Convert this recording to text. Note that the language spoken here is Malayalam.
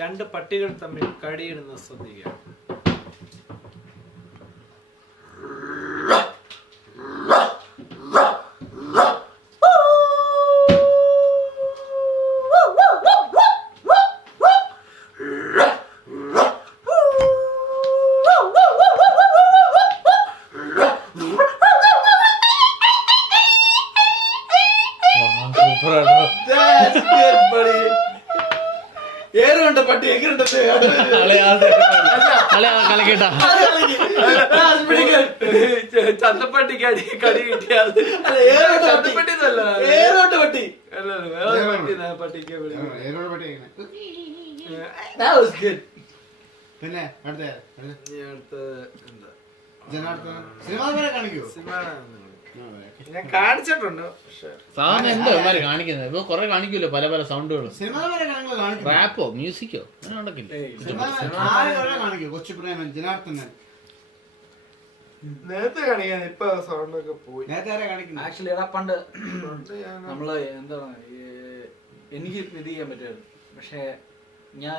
രണ്ട് പട്ടികൾ തമ്മിൽ കടിയിടുന്ന ശ്രദ്ധിക്കുക. പട്ടി ചന്തപ്പട്ടിക്ക് കടി കിട്ടിയാൽ പട്ടിക്ക് പിന്നെ ഞാൻ കാണിച്ചിട്ടുണ്ട്. സാധാരണ എന്താ കാണിക്കുന്നത്? ഇപ്പൊ കൊറേ കാണിക്കൂല്ലോ പല പല സൗണ്ടുകളും. റാപ്പോ മ്യൂസിക്കോ അങ്ങനെ ഉണ്ടെങ്കിലേ നേരത്തെ കാണിക്കാൻ ഇപ്പൊ സൗണ്ട് ഒക്കെ പോയി. ആക്ച്വലി എടാ പണ്ട് നമ്മള് എന്താണ് എനിക്ക് ഇത് ചെയ്യാൻ പറ്റുമായിരുന്നു. പക്ഷെ ഞാൻ